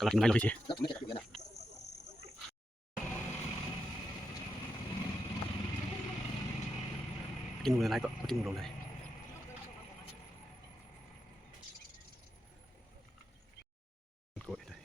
กำลังกินไรเราพี่กินมืออะไรก็กินมือลงเลยกดเลย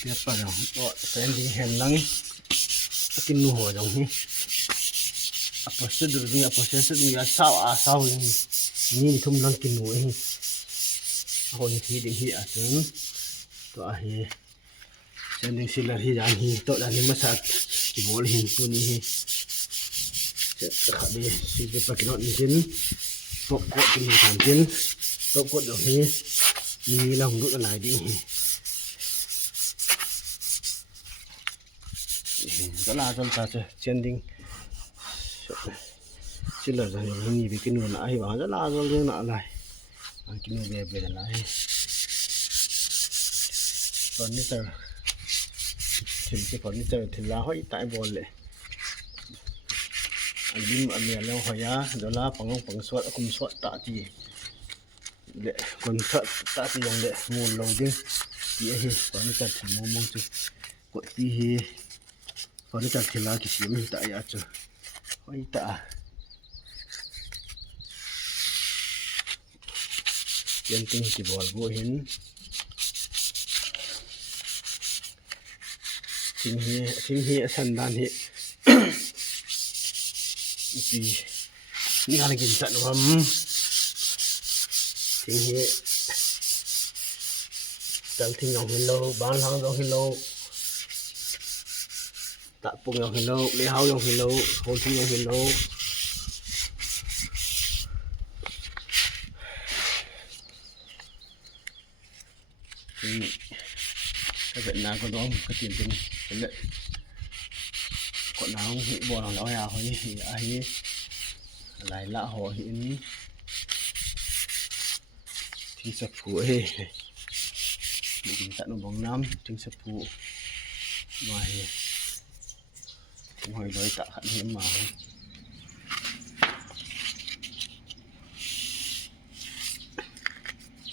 Siapa yang standing hand lang kinuha dong ni apa sedur ni apa sedur ni asal ni thum lang kinuha ni ako ni hiding hi atun to ahi standing sila hi dan hi to dan ni masat ibol hin tu ni hi khabi si de pakinot ni tin pok ko tin tan tin to ko dong hi ni lang du lai ding hiก็ลาจนตาจะเชนดิ้งชิลเลอร์จะนี่ไปกินนู่นอะไรวะจะลาจนเรื่องอะไรกินนู่นเบียร์อะไรตอนนี้เจอถึงที่ตอนนี้เจอถึงลาห้อยใต้บอลเลยอันนี้อันนี้แล้วหอยาเดี๋ยวลาปังปังสวดคุมสวดตาจีเด็กคนสวดตาจียังเด็กงูลงดิ้งที่ไอ้ตอนนี้จะถึงมุมมองจุกดที่พอได้จัดทีละกี่ชิ้นตายอาจจะไม่ตายันติ้งกี่บอลบัวเห็นทิ้งเหี้ยสันดานเหี้ยปีนี่อะไรกินสัตว์วะทิ้งเหี้ยจังทิ้งยองเฮลโลบ้านห้างยองเฮลโลตะปุงยองเฮลโลเลเฮายองเฮลโลโฮลที่ยองเฮลโลถ้าเป็นน้ำก็ต้องก็เตรียมเป็นเลยก่อนน้ำหิบัวของเราอย่าหอยไอ้หลายละหอหินที่สะพูเฮ้มีกินสัตว์นมบองน้ำถึงสะพูมาเฮ้หอยลอยตะขันเห็นมา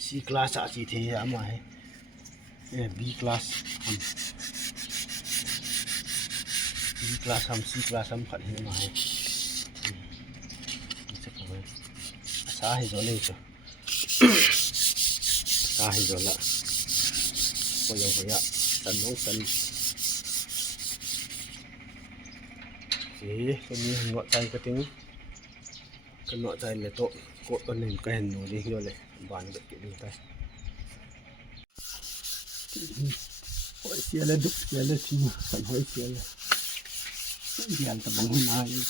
ซีคลาสอาจีเทียมาบีคลาสบีคลาสซีคลาสขันเห็นมาจะพูดสาเหตุอะไรจ้ะสาเหตุอะไรพอยพอยสันน้องสันตัวนี้หนวดใจก็ถึงกันหนวดใจเลยโตโกดตัวหนึ่งก็เห็นหนูดีด้วยเลยบานแบบนี้ไปหอยเสียเลยดุเสียเลยทิ้งสันหอยเสียเลยเดี๋ยวจะบังมาอีก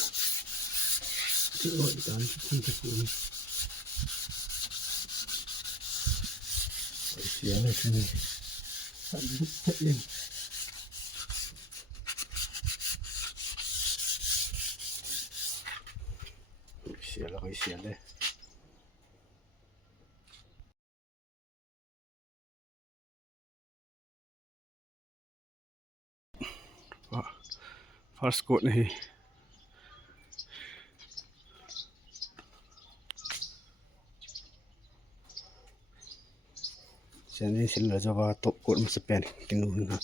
ที่หอยการที่จะพูดหอยเสียเลยทิ้งสันดุเองเสียแล้วก็เสียเลยฟาสโกดนี่เสียนี่สิเหลือจะว่าตบกดมันสเปนกินนู่นนะ